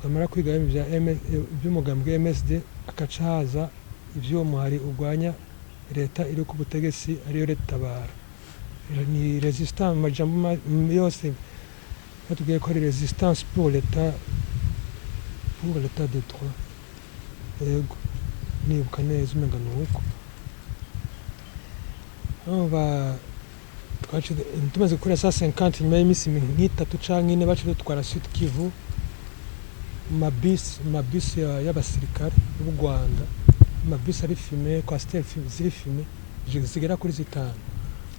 twamara kwiga iby'umugambwe MSD akaca haza ibyo muhari urwanya leta iri ku butegetsi ariyo leta tabara. Ni resistance majambo yose batubwiye ko ari resistance pour l'état de droit. Yego nibuka neza umenga nuko tumaze gukora 150 nyuma y'imisi nk'itatu canke ine baciye dutwara Sud Kivu mabisi y'abasirikare b'u Rwanda, mabisi ari filmé coaster ziri filmé zigera kuri 5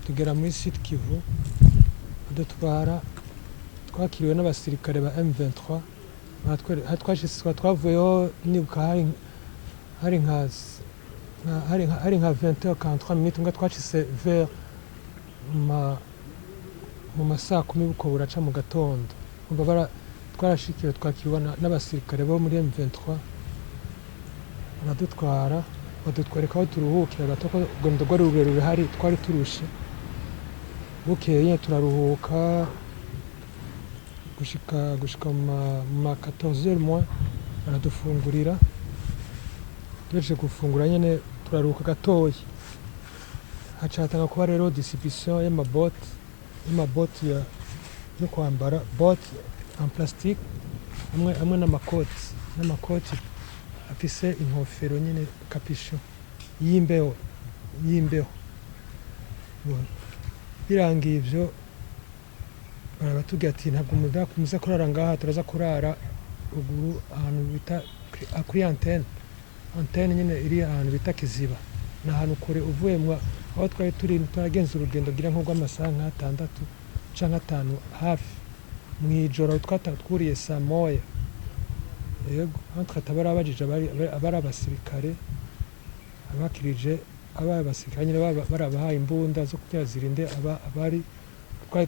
tugera muri Sud Kivu dutwara twakiriwe n'abasirikare ba M23 twavuyeho nibuka hari nka 20h43 minutes nga twacise vers mu masaa 10 buko buraca mu gatondo. Twarashikiwe twakiriwe n'abasirikare bo muri M23 baradutwara badutwereka aho turuhukira gato ko urugendo rwari rurerure hari twari turushe. Bukeye turaruhuka gushika ma 14h moins baradufungurira. Tuje gufungura nyene turaruhuka gatoya. Hacatanga kuba rero distribution y'amaboti yo kwambara bote en plastique amwe n'amakoti afise inkofero nyene capuchon y'imbeho. Birangiye ivyo baratubwira ati ntabwo muza kurara ngaha, turaza kurara ruguru ahantu bita kuri antenne nyene iri ahantu bita Kiziba. Ni ahantu kure uvuye aho twari turagenza urugendo gira nko rw'amasaha nk'6 canke 5 hafi mw'ijoro twuriye saa moya. Yego twataba abajije abari abasirikare abakirije abasirikare nyine barabahaye imbunda zo kugira zirinde abari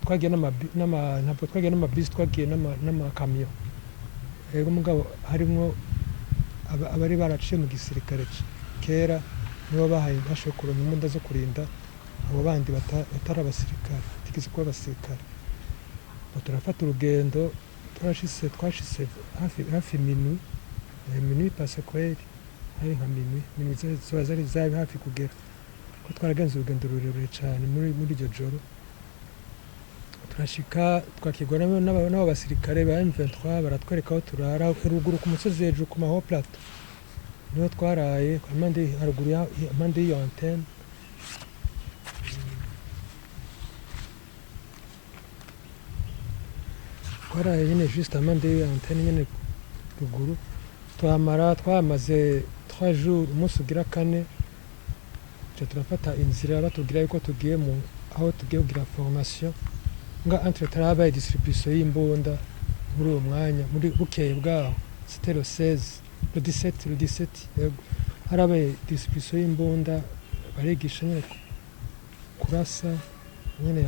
twagiye ntabwo twagiye n'amabisi, twagiye n'amakamyo. Yego mugabo harimwo abari baraciye mu gisirikare kera nibo bahaye bashoboye kuronka imbunda zo kurinda abo bandi batari abasirikare tigeze kuba abasirikare. Turafata urugendo twashise hafi minuit passe kweli hari nka minuit zari hafi kugera ko twaragenze urugendo rurerure cyane muri iryo joro. Turashika twakigwa n'abo basirikare ba M23 baratwereka aho turara ruguru ku musozi hejuru ku maho plateau niho twaraye amande y'iyo antenne. Twaraye nyine juste amande y'iyo antenne nyine ruguru twamaze 3 jours umunsi ugira 4 turafata inzira batubwira yuko tugiye aho tugiye kugira formation nga entre travail distribution y'imbunda muri uwo mwanya muri bukeye bwaho c'était le 16 le 17 yego harabaye distribution y'imbunda barigisha nyine kurasa nyine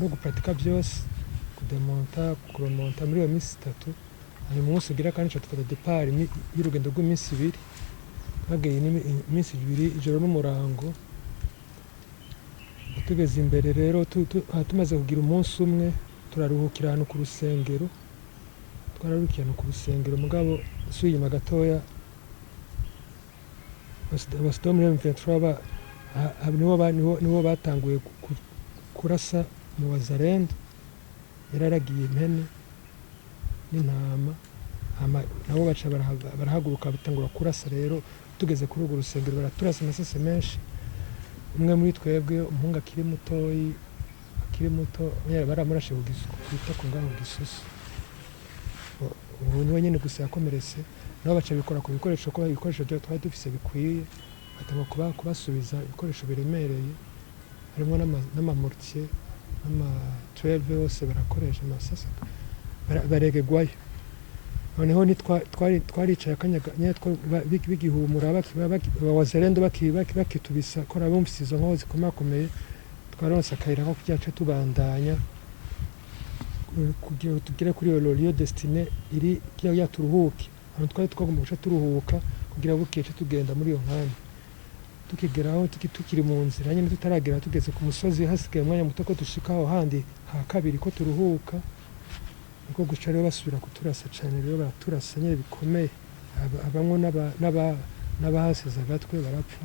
no gupratika byose kuremonta muri iyo minsi 3 hari umunsi ugira kandi tufata départ y'urugendo rw'iminsi 2 bageye iminsi 2 ijoro n'umurango. Tugeze imbere rero tumaze kugira umunsi umwe turaruhukira ahantu ku rusengero. Twararukiye ku rusengero mugabo suye inyuma gatoya abasitari muri M23 nibo batanguye kurasa mu Wazalendo. Yararagiye impene n'intama nabo baca barahaguruka batangura kurasa. Rero tugeze kuri urwo rusengero baraturasa amasase menshi. Umwe muri twebwe umuhungu akiri muto baramurashe kwita ku ngano gisusu. Ubu niwe nyine gusa yakomeretse nabo baca bikora ku bikoresho ko ibikoresho byo twari dufise bikwiye batanga kubasubiza ibikoresho biremereye harimo n'amamortier n'ama-12 yose barakoresha amasasa baregegwayo. Noneho twaricaye akanyaga bigihumura Wazalendo bakitubisa ko bumvise izo nkozi zikomakomeye. Twaronse akayira ko kugiye tubandanya kugira tugere kuri iyo lieu destiné iri kiya turuhuke. Abantu twari twagomba guca turuhuka kugira bukiye tugenda muri iyo nkanya. Tukigeraho tukiri mu nzira nyine tutaragera tugeze ku musozi hasigaye umwanya muto ko dushika aho handi ha kabiri ko turuhuka. niko guca rero basubira kuturasa cyane rero baraturasa nyine bikomeye abamwe n'abahasize agatwe barapfa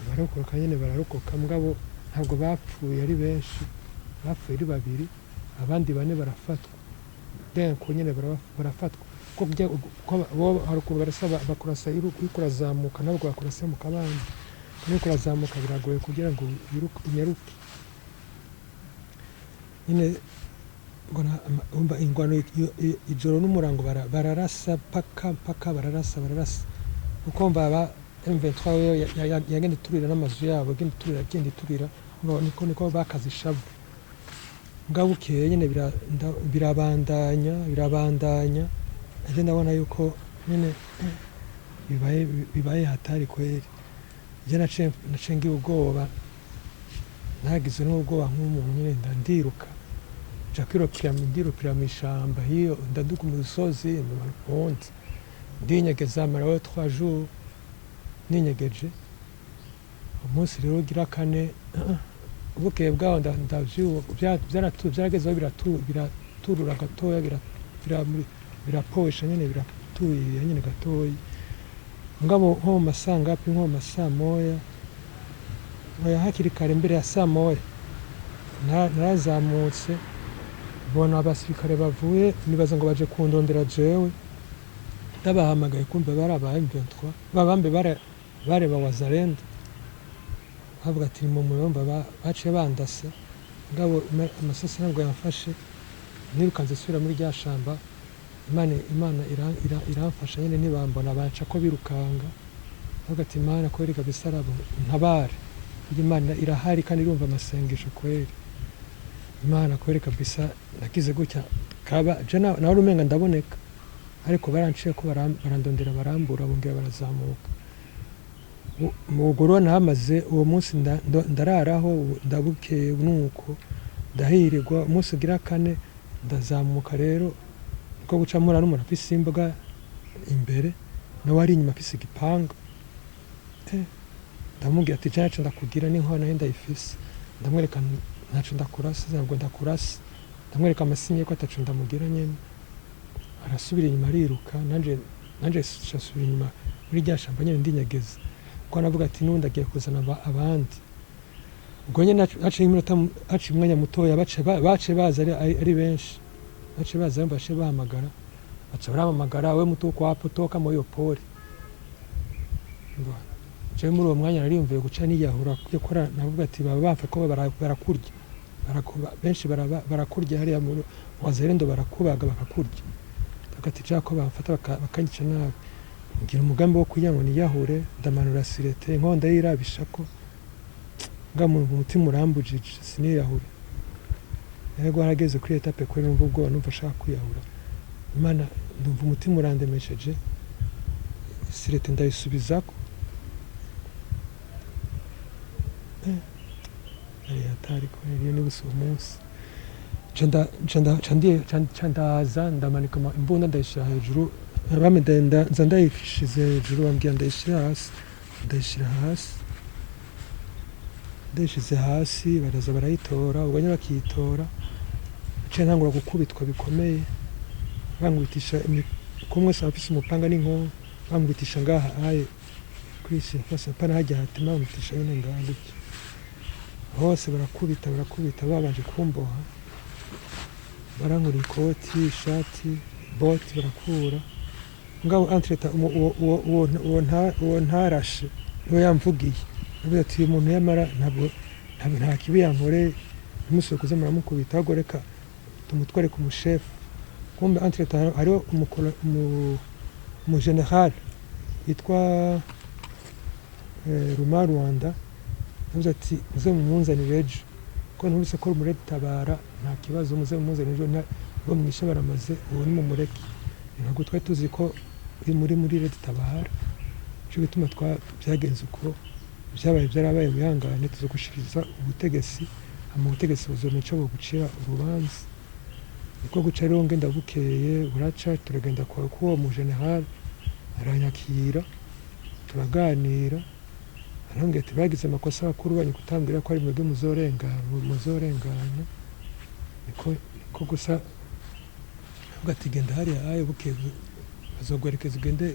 abarokoka nyine bararokoka mugabo ntabwo bapfuye ari benshi bapfuye ari babiri abandi bane barafatwa ko nyine barafatwa hari ukuntu bakurasa uriko urazamuka nabwo bakurasa mu kabandi uriko urazamuka biragoye kugira ngo unyaruke nyine ingwano ijoro n'umurango bararasa paka bararasa ukumva aba M23 yagenda iturira n'amazu yabo agenda iturira niko bakaze ishavu mugabo bukeye nyine birabandanya anje ndabona yuko nyine bibaye hatari kweri je nacengiye ubwoba nagize n'ubwoba nk'umuntu nyine ndiruka ndirukira mu ishamba hiyo ndaduka umusozi ubundi ndinyegeza maraho 3 jours ninyegeje umunsi rero ugira kane ubukeye bwaho byaragezeho biraturura gatoya biraposha nyine biratuye nyine gatoya ngabo nko mu masangapi nko mu masaa moya hakiri kare mbere ya saa moya narazamutse bona abasirikare bavuye nibaza ngo baje kundondera jewe ndabahamagaye kumbe barabaye M23 babambe bareba wazarenda bavuga ati mu muyomba baciye bandasa ngabo amasasi ntabwo yamfashe nirukanze subira muri rya shamba imana iramfasha nyine ntibambona banca ko birukanga bavuga ati Imana ko reka bisarabo ntabare Imana irahari kandi irumva amasengesho kweri Imana ko reka bisa nakize gutya kaba je nawe umenga ndaboneka ariko baranciye ko barandondera barambura bongera barazamuka mugoro nahamaze uwo munsi ndararaho ndabukeye nuko ndahirirwa umunsi ugira kane ndazamuka rero ko guca murarumura afise imboga imbere nawe ari inyuma afise igipanga ndamubwira ati cyacu ndakugira n'inkona yenda ifise ndamwereka ntacu ndakurasa ntabwo ndakurasa ndamwereka amasinye ko atacu ndamugira nyene arasubira inyuma ariruka nanje shasubira inyuma muri rya shamba nyene ndinyegeza ko navuga ati nundi agiye kuzana abandi ubwo nyene haciye iminota haciye umwanya mutoya bace baza ari benshi bace baza bace bahamagara baca baramamagara we mutuko wapo toka muri iyo poli je muri uwo mwanya nariyumviye guca niyahura gukora navuga ati baba bamfa ko barakurya benshi barakurya hariya mu wazerendo barakubaga bakakurya bagati cyako bamfata bakanyica nabi ngira umugambi wo kugira ngo niyahure ndamanura sirete inkonda yirabishako ngamuntu umutima urambujije siniyahure yego harageze kuri etape ko numva ubwo numva shaka kwiyahura Imana ndumva umutima urandemesheje sirete ndayisubizako hatari ko rero ni gusa umunsi candaza ndamanika imbunda ndayishira hejuru bamedenda nza ndayishize hejuru bambwiye ndayishira hasi ndayishize hasi baraza barayitora ubwo nyine bakiyitora nce ntangura gukubitwa bikomeye bamwitisha kumwe afise umupanga n'inkono bamwitisha ngaha aye kwisi fasa pana hajya hatima bamwitisha nyine ngaha gutya hose barakubita babanje kumboha barankura ikoti ishati boti barakura ngabo entreta uwo ntarashe niwe yamvugiye avuga ati uyu muntu yamara nta kibi yankoreye ntimusuye kuza muramukubita ahubwo reka tumutware ku mushefu kumbe entreta hariho umugeneral yitwa Ruma Rwanda yavuze ati muze mumunzanire ejo ko ntubise ko muri tabara nta kibazo muze mumunzanire ejo bo mwishe baramaze uwo ni mumureke ntabwo twari tuzi ko muri Red Tabara cyo bituma byagenze uko byabaye byarabaye wihangane tuzogushiriza ubutegetsi ubutegetsi buzomeca bwo gucira urubanza niko guca rero ngenda bukeye buraca turagenda kwa uwo mu general aranyakira turaganira arambwira ati bagize amakosa bakuru banyu kutambwira ko ari mwebwe muzorengana niko gusa uvuga ati genda hariya ayo buke bazogwerekeza ugende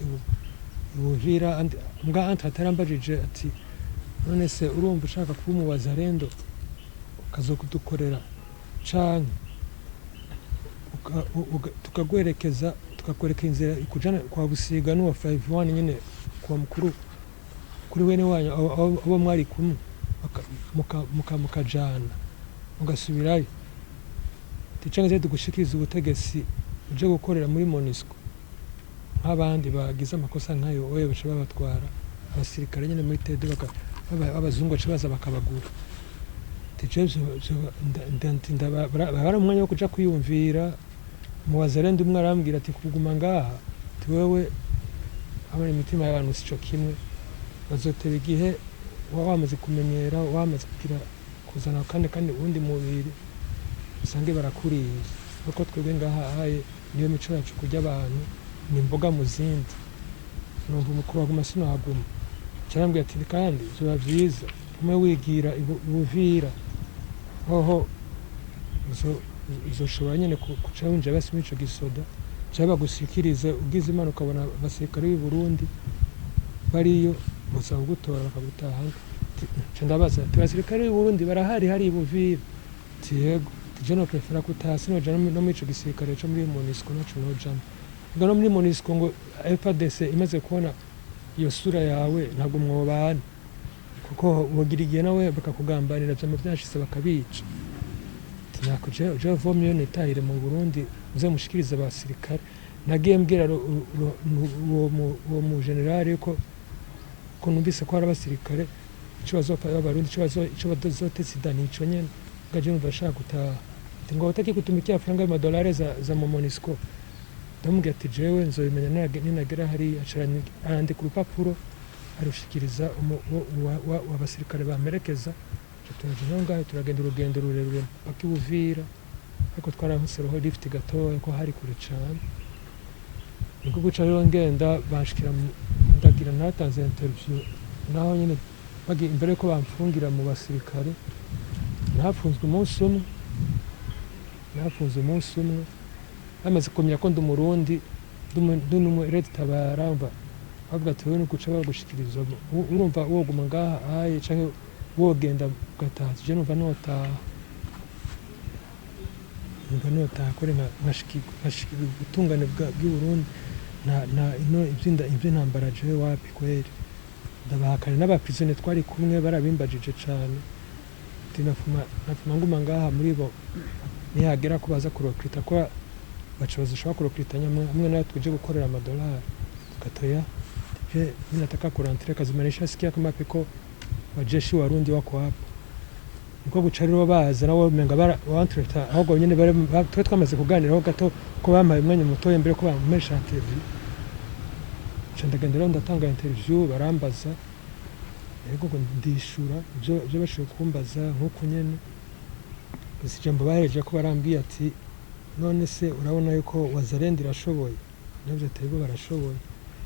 Uvira mbwa atarambajije ati none se urumva ushaka kuba mu wazarendo ukazokudukorera canke tukagwerekeza tukakwereka inzira ikujana kwa Busiga n'uwa 51 nyene kwa mukuru kuri wene wanyu abo mwari kumwe mukajana mugasubirayo ticangeze tugushikiriza ubutegetsi uje gukorera muri MONUSCO nk'abandi bagize amakosa nkayo oye bashobora batwara abasirikare nyene muri TD abazungu baza bakabagura bara umwanya wo kuja kwiyumvira mu wazarendo umwe arambwira ati kuguma ngaha tiwewe abari imitima y'abantu sico kimwe bazotera igihe wamaze kumenyera wamaze kugira kuzana kandi ubundi mubiri usange barakuriye kuko twebwe ngaha ahaye niyo mico yacu kurya abantu ni imboga mu zindi numva umukuru waguma sinahaguma cyarambwira ati kandi biba byiza umwe wigira Uvira hoho uzoshobora nyene kuca winjira basi mico gisoda cyaba gusikiriza ugize imana ukabona abasirikare b'i Burundi bariyo musaba gutora bakagutaha ndabaza abasirikare b'i Burundi barahari hari Uvira yego je no prefera kutaha sino jana no mico gisirikare cyo muri MONUSCO naco no jana ngano muri MONUSCO ngo FARDC imaze kubona iyo sura yawe ntabwo mwobana kuko wogira igihe nawe bakakugambanira byo byashise bakabica tinako je vomyo netahire mu Burundi uze mushikiriza abasirikare nagiye mbwira uwo mu general ko numvise ko ari abasirikare ikibazo y'abarundi ikibazo bazotesida nico nyene ngaje numva shaka gutaha ngo utaki kutumikia franga y'amadolari za MONUSCO ndamubwira ati jewe nzobimenya ninagera hari arandi ku rupapuro arushikiriza w'abasirikare bamerekeza turaje ngaho turagenda urugendo rurerure paka Uvira ariko twarahuseroho lift gatoya ko hari kure cyane niko guca rero ngenda bashikira ndagira natanze interview naho nyine bagi imbere ko bamfungira mu basirikare nafunzwe umunsi umwe bamaze kumenya ko ndi umurundi ndumu Red Tabara mba bavuga ati wewe nuguca bagushikiriza urumva woguma ngaha aye canke wogenda gataha je numva notaha kore nkashiki gutungane bw'u Burundi na ino ibyo ntambara je wapi kweri ndabahakana n'abaprisonnier twari kumwe barabimbajije cane tinafuma nguma ngaha muri bo nihagera ko baza kurokrita ko bacoza shaka kurokrita hamwe nayo tuje gukorera amadolari tukatoya je ninataka kurantire kazimanisha sikia kama peko wajeshi warundi wako hapa niko guca rero baza nawe menga wantreta ahubwo nyene twe twamaze kuganiraho gato ko bamaye umwanya mutoye mbere ko bamumesha interview cyandagendera ndatanga interview barambaza yego ngo ndishura byo bashoboye kumbaza nkuko nyene gusa jambo bahereje ko barambiye ati none se urabona yuko wazarenda irashoboye navyo atego barashoboye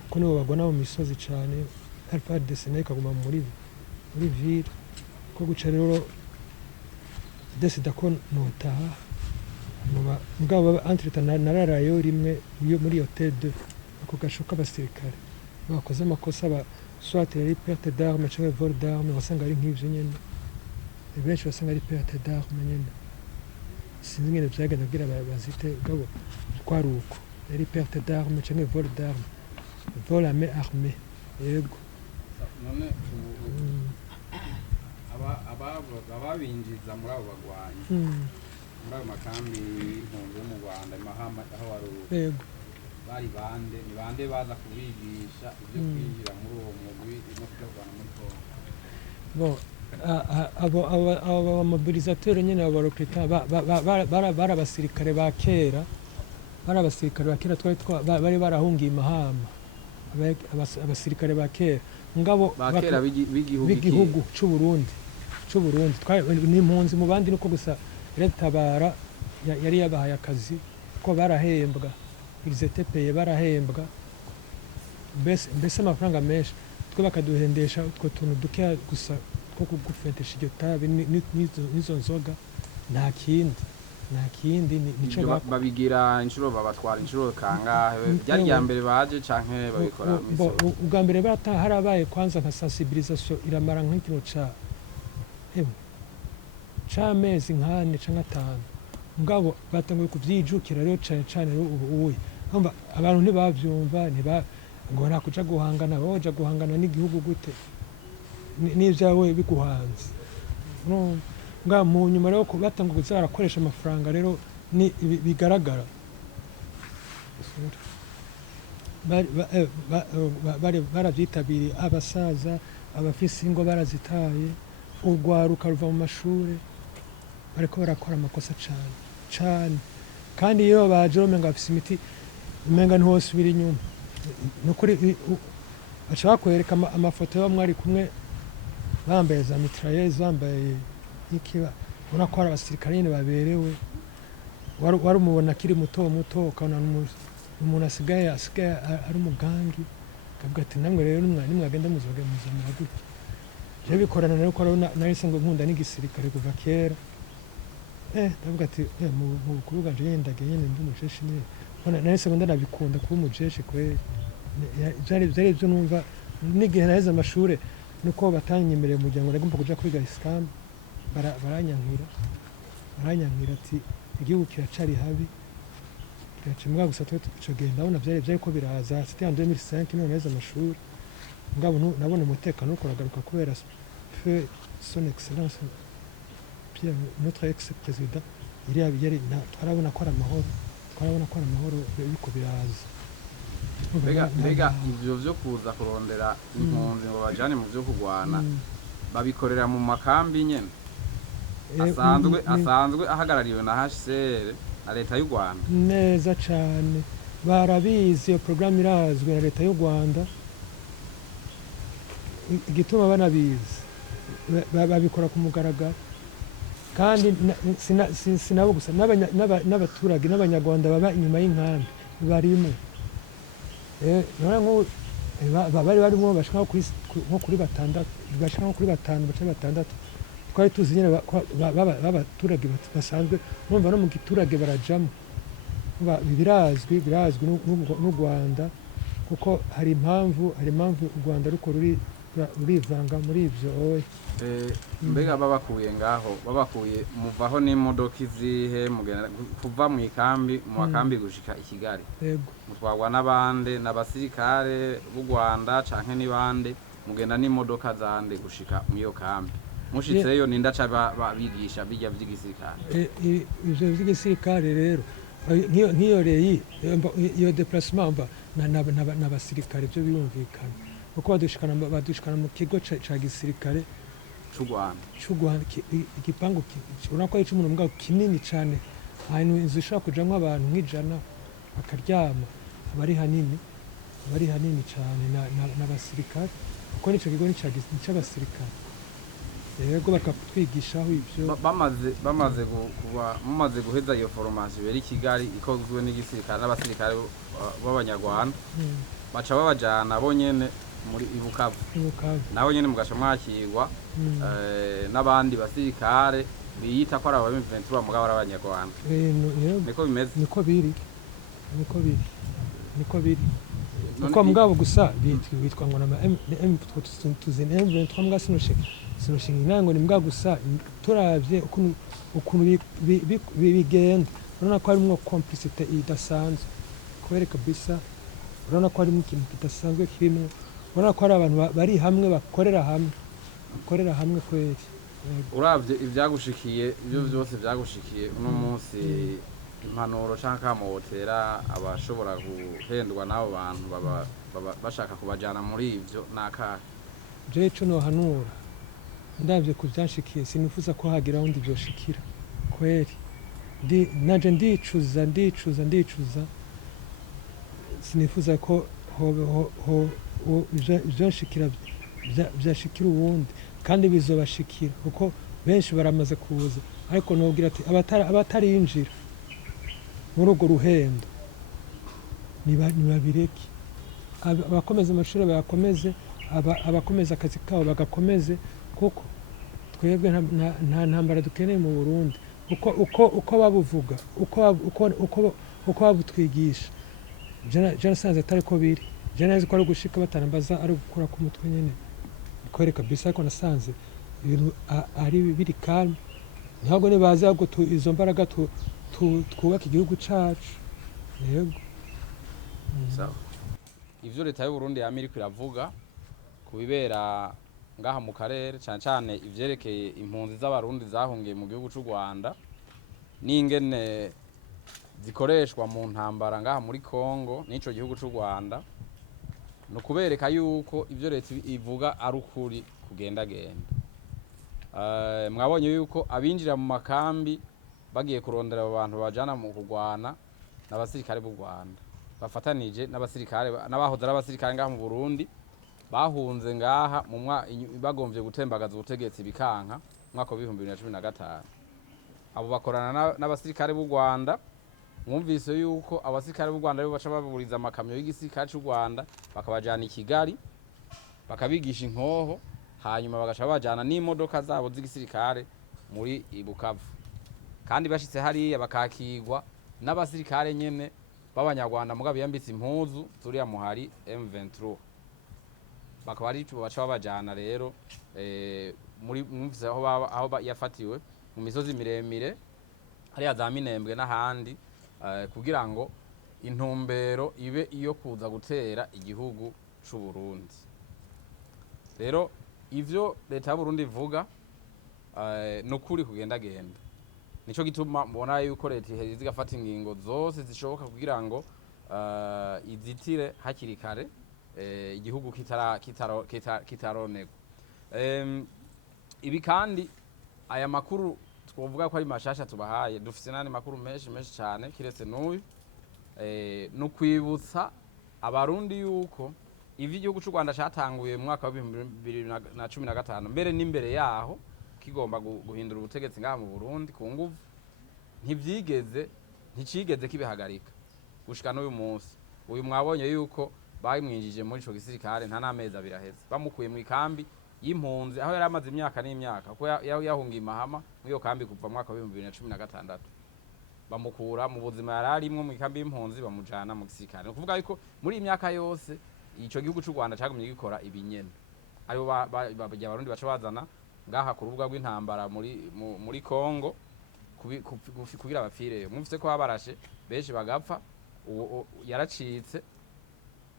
kuko nibo bagona mu misozi cyane FARDC nayo kaguma muri Uvira ko guca rero desida ko notaha mugabo entretana nararayo rimwe muri hotel 2 ako gashoka abasirikare bakoze amakosa soit ari perte d'armes cyangwa vol d'armes basanga ari nk'ivyo nyene benshi basanga ari perte d'armes nyene sinzi ngene byagenda kugira bazite gabo kwaruko ari perte d'armes cyangwa vol d'armes vol à main armée yego none ababinjiza muri abo bagwanyi muri ayo makambi y'impunzi yo mu Rwanda Mahama aho waruka yego bari bande ni bande baza kubigisha ibyo kwinjira muri uwo mugwi no kujana muri Kongo abo mobilisateur nyene abarokrita bara abasirikare ba kera twari bari barahungiye Mahama abasirikare ba kera ngabo bakera b'igihugu cy'u Burundi ni impunzi mu bandi nuko gusa Red Tabara yari yabahaye akazi ko barahembwa izetepeye barahembwa mbese amafaranga menshi twe bakaduhendesha utwo tuntu duke gusa ko kugufentesha iryo tabi n'izo nzoga nta kindi nta kindi nico Ivyo babigira inshuro babatwara inshuro kangahe byari ya mbere baje canke babikora ubwa mbere harabaye kwanza nka sensibilisation iramara nk'ikino c'amezi nk'ane canke atanu mugabo batanguye kuvyijukira rero cane ubu abantu ntibavyumva ngo nakuja guhangana boja guhangana n'igihugu gute n'ivyawe biguhanze nga mu nyuma rero batanga kuza barakoresha amafaranga rero ni bigaragara baravyitabiriye abasaza abafise ingo barazitaye urwaruka ruva mu mashure bariko barakora amakosa cane kandi iyo baje umenga bafise imiti umenga ntihosubira inyuma nukuri baca bakwereka amafoto yo mwari kumwe bambaye za mitrailleuse bambaye ikiba ubona ko hari abasirikare nyine baberewe wari umubona akiri muto ukabona umuntu asigaye ari umugangi akavuga ati namwe rero nimwagenda muzamera gutya je bikorana rero ko nari nsanzwe nkunda n'igisirikare kuva kera ndavuga ati mu kuvuga nje yendaga nyine ndi umujeshi nyine nari nsanzwe ndanabikunda kuba umujeshi kweri byari byo numva n'igihe naheze amashure nuko batanyemereye umuryango nagomba kuja kwiga Islam baranyankira ati igihugu kiracari habi kiracimwa gusa ico gihe ndabona vyari ko biraza c'était en 2005 none naheze amashuri ngabo nabona umutekano uko uragaruka kubera feu son excellence Pierre notre ex-président yari twarabona ko ari amahoro yuko biraza mbega ivyo vyo kuza kurondera impunzi ngo bajane mu vyo kugwana babikorera mu makambi nyene asanzwe ahagarariwe na HCR na leta y'u Rwanda neza cane barabizi iyo programme irazwe na leta y'u Rwanda igituma banabizi babikora ku mugaragaro kandi sinabo gusa n'abaturage n'abanyarwanda baba inyuma y'inkambi barimo bari barimo bashaka nko kuri batanu bace batandatu twari tuzi nyine b'abaturage basanzwe urumva no mu giturage barajamo birazwi n'u Rwanda kuko hari impamvu u Rwanda ruko rurivanga muri ivyo mbega babakuye ngaho muvaho n'imodoka izihe mugenda kuva mu ikambi mu makambi gushika i Kigali mutwagwa n'abande n'abasirikare b'u Rwanda canke n'ibande mugenda n'imodoka zande gushika mu iyo kambi mushitseyo nindaca babigisha bijya vy'igisirikare ivyo vy'igisirikare rero nk'iyo reyi iyo déplacement n'abasirikare byo biyumvikana kuko badushikana mu kigo ca gisirikare c'u Rwanda igipangu urabona ko ari c'umuntu mbwa kinini cane ahantu inzu ishobora kujamwo abantu nk'ijana bakaryama abari hanini cane n'abasirikare kuko nico kigo ni c'abasirikare yego bakatwigishaho ivyo mumaze guheza iyo formation yari Kigali ikozwe n'igisirikare n'abasirikare b'abanyarwanda baca babajana bonyene muri Ibukavu naho nyene mugasha mwakirwa n'abandi basirikare biyita ko ari aba-M23 mugabo ari abanyarwanda niko bimeze niko biri uko mugabo gusa bitwa ngo na M23 mbwa sinoshinga inango ni mbwa gusa turavye ukuntu bigenda urabona ko harimwo complicité idasanzwe kubera kabisa urabona ko harimo ikintu kidasanzwe kirimo urabona ko ari abantu bari hamwe bakorera hamwe kweri uravye ivyagushikiye ivyo vyose vyagushikiye uno munsi impanuro canke amotera abashobora guhendwa n'abo bantu bashaka kubajana muri ivyo nakahe je ico nohanura ndavye kuvyanshikiye sinifuza ko hagira wundi vyoshikira kweri naje ndicuza sinifuza ko vyashikira vyashikira uwundi kandi bizobashikira kuko benshi baramaze kuza ariko nobwira ati abatarinjira muri urwo ruhendo nibabireke abakomeza amashuri bayakomeze abakomeza akazi kabo bagakomeze kuko twebwe nta ntambara dukeneye mu Burundi uko babuvuga uko babutwigisha je nasanze atari ko biri je nazi ko ari gushika batarambaza ari gukura ku mutwe nyene kwereka bisa ariko nasanze ibintu ari biri calme ntabwo ne baza ngo izo mbaraga twubaka igihugu cacu yego sawa ivyo leta y'u Burundi y'Amerika iravuga kubibera ngaha mu karere cyane cyane ivyerekeye impunzi z'abarundi zahungiye mu gihugu cy'u Rwanda n'ingene zikoreshwa mu ntambara ngaha muri Kongo n'ico gihugu cy'u Rwanda no kubereka yuko ivyo leta ivuga ari ukuri kugendagenda mwabonye yuko abinjira mu makambi bagiye kurondera abo bantu bajana mu kugwana n'abasirikare b'u Rwanda bafatanije n'abasirikare n'abahoze ari abasirikare ngaha mu Burundi bahunze ngaha mu bagomvye gutembagaza ubutegetsi bikanka mwaka wa 2015 abo bakorana n'abasirikare b'u Rwanda mwumvise yuko abasirikare b'u Rwanda baca baburiza amakamyo y'igisirikare cy'u Rwanda bakabajana i Kigali bakabigisha inkoho hanyuma bagaca bajana n'imodoka zabo z'igisirikare muri Bukavu kandi bashitse hariya bakakigwa n'abasirikare nyene b'abanyarwanda mugabo yambitse impuzu turiya muhari M23 bakaba ari cyo baca babajana rero muri mwumvise aho yafatiwe mu misozi miremire hariya za Minembwe n'ahandi kugira ngo intumbero ibe iyo kuza gutera igihugu c'u Burundi rero ivyo leta y'u Burundi ivuga no kuri kugendagenda nico gituma mbona yuko leta iheze igafata ingingo zose zishoboka kugira ngo izitire hakiri kare igihugu kitaronegwa ibi kandi aya makuru twovuga ko ari mashasha tubahaye dufise nani makuru menshi cyane kiretse n'uyu no kwibutsa abarundi yuko ivi igihugu cy'u Rwanda cyatanguye mu mwaka wa 2015 mbere n'imbere yaho kigomba guhindura ubutegetsi ngaha mu Burundi ku nguvu nticigeze kibihagarika gushika n'uyu munsi uyu mwabonye yuko bayimwinjije muri ico gisirikare nta namezi abiraheze bamukuye mu ikambi y'impunzi aho yari amaze imyaka n'imyaka ko yahungiye Mahama mu iyo kambi kuva mu mwaka wa 2016 bamukura mu buzima yararimwe mu ikambi y'impunzi bamujana mu gisirikare no kuvuga yuko muri imyaka yose ico gihugu cy'u Rwanda cyagumye gikora ibinyene aribo bajya abarundi baca bazana ngaha ku rubuga rw'intambara muri Kongo kugira abapfireyo mwumvise ko babarashe benshi bagapfa yaracitse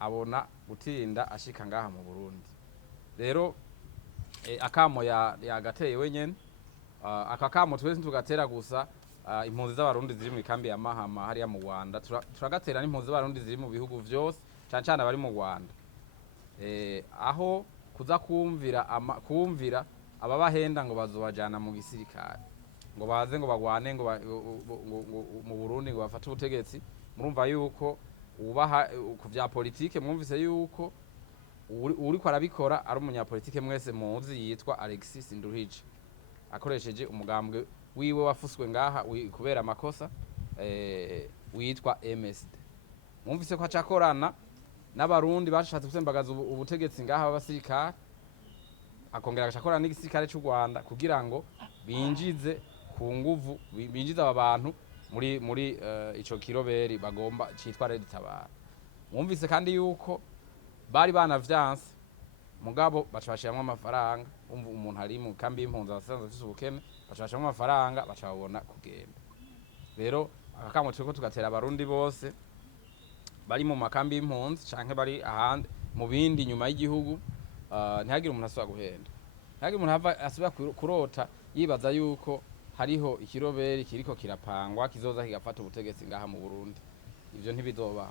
abona gutinda ashika ngaha mu Burundi rero akamo yagateye wenyene aka kamo twese tugatera gusa impunzi z'abarundi ziri mu ikambi ya Mahama hariya mu Rwanda turagatera n'impunzi z'abarundi ziri mu bihugu vyose cyane cyane abari mu Rwanda aho kuza kumvira ababahenda ngo bazobajana mu gisirikare ngo baze ngo bagwane ngo mu Burundi ngo bafate ubutegetsi murumva yuko ubaha ku vya politike mwumvise yuko uri ko arabikora ari umunyapolitike mwese muzi yitwa Alexis Nduhije akoresheje umugambwe wiwe wafuswe ngaha kubera amakosa witwa MSD mwumvise ko acakorana n'abarundi bashatse gusembagaza ubutegetsi ngaha b'abasirikare akongera agacakorana n'igisirikare cy'u Rwanda kugira ngo binjize ku nguvu binjiza aba bantu muri ico kiroberi bagomba citwa Red Tabara mwumvise kandi yuko bari banavyanse mugabo bacabashiramwe amafaranga umuntu ari mu kambi y'impunzi abasanzwe afise ubukene bacabashiramwe amafaranga bacababona kugenda rero akakamo turiko tugatera abarundi bose bari mu makambi y'impunzi canke bari ahandi mu bindi nyuma y'igihugu ntihagire umuntu asubira guhenda ntihagire umuntu asubira kurota yibaza yuko hariho ikiroberi kiriko kirapangwa kizoza kigafata ubutegetsi ngaha mu Burundi ivyo ntibizoba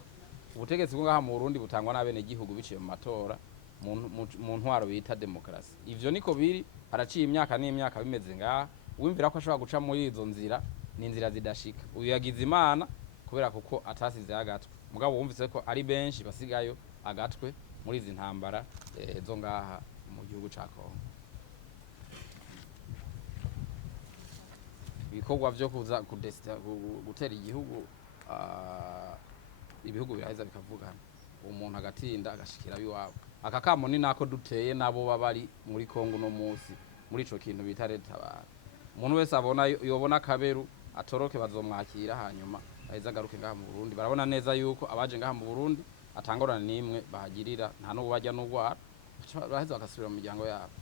ubutegetsi bwo ngaha mu Burundi butangwa n'abene gihugu biciye mu matora mu ntwaro bita demokrasi ivyo niko biri haraciye imyaka n'imyaka bimeze ngaha wimvira ko ashobora guca muri izo nzira ni inzira zidashika uyu yagize imana kubera kuko atasize agatwe mugabo wumvise ko ari benshi basigayo agatwe muri izi ntambara zo ngaha mu gihugu ca Kongo ibikorwa vyo kuza gutera igihugu ibihugu biraheza bikavugana umuntu agatinda agashikira biwabo akakamo ni nako duteye nabo babari muri Kongo no munsi muri ico kintu bita Red Tabara umuntu wese abona yobona Kaberu atoroke bazomwakira hanyuma aheza agaruke ngaha mu Burundi barabona neza yuko abaje ngaha mu Burundi atangorana nimwe bahagirira nta n'ubajya n'ugwara baheza bagasubira mu miryango yabo.